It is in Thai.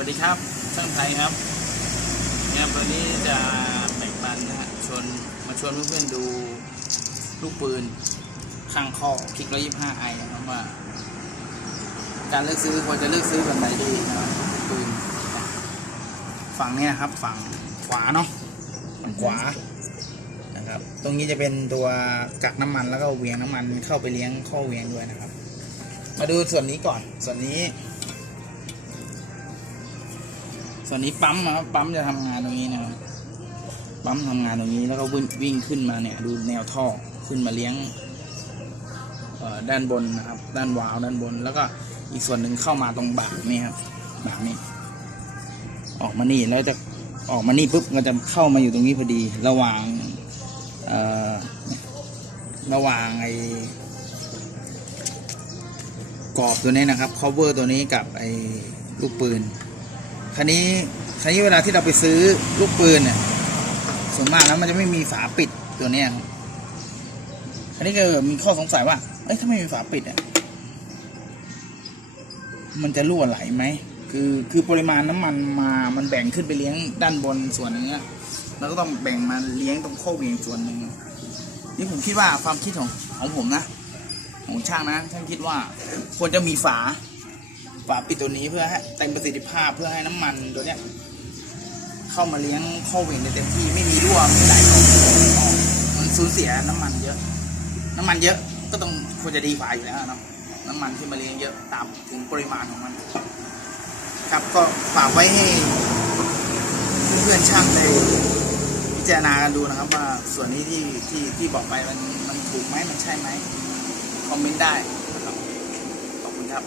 วัสดีครับ ช่างไทยครับเนี่ยวันนี้จะแบ่งปันนะฮะชวนมาชวนเพื่อนๆดูลูกปืนข้างข้อคลิกร้อยยี่ห้าไอนะครับว่า การเลือกซื้อควรจะเลือกซื้อแบบไหนดีนะครับปืนฝั่งเนี้นะครับ ฝั่งขวาเนาะฝั่งขวานะครับ ตรงนี้จะเป็นตัวกักน้ำมันแล้วก็เวียงน้ำมันเข้าไปเลี้ยงข้อเวียงด้วยนะครับ มาดูส่วนนี้ก่อนส่วนนี้ ส่วนนี้ปั๊มนะครับปั๊มจะทำงานตรงนี้นะครับปั๊มทำงานตรงนี้แล้วก็วิ่งวิ่งขึ้นมาเนี่ย ดูแนวท่อขึ้นมาเลี้ยงด้านบนนะครับ ด้านวาล์วด้านบน แล้วก็อีกส่วนหนึ่งเข้ามาตรงบากนี่ครับบากนี่ออกมานี่แล้วจะออกมานี่ปุ๊บก็จะเข้ามาอยู่ตรงนี้พอดี ระหว่างระหว่างไอ้กรอบตัวนี้นะครับ cover ตัวนี้กับไอ้ลูกปืน คันนี้คันนี้เวลาที่เราไปซื้อลูกปืนเนี่ยส่วนมากแล้วมันจะไม่มีฝาปิดตัวเนี้ยครันนี้ก็มีข้อสงสัยว่า เอ้ยถ้าไม่มีฝาปิดอะ มันจะรั่วไหลไหม คือคือปริมาณน้ำมันมา มันแบ่งขึ้นไปเลี้ยงด้านบนส่วนนึงอะแล้วก็ต้องแบ่งมาเลี้ยงตรงโค้งเวียงส่วนหนึ่งนี่ผมคิดว่าความคิดของของผมนะ ของช่างนะช่างคิดว่าควรจะมีฝา ฝาปิดตัวนี้เพื่อให้เต็มประสิทธิภาพเพื่อให้น้ำมันตัวเนี้ยเข้ามาเลี้ยงข้อเวงได้เต็มที่ไม่มีรั่วไม่ไหลออกมันสูญเสียน้ำมันเยอะ น้ำมันเยอะก็ต้องควรจะดีกว่าอยู่แล้วเนาะน้ำมันที่มาเลี้ยงเยอะตามถึงปริมาณของมัน ครับก็ฝากไว้ให้เพื่อนช่างได้พิจารณากันดูนะครับว่าส่วนนี้ที่ที่ที่บอกไปมันมันถูกไหมมันใช่ไหมคอมเมนต์ได้นะครับขอบคุณครับ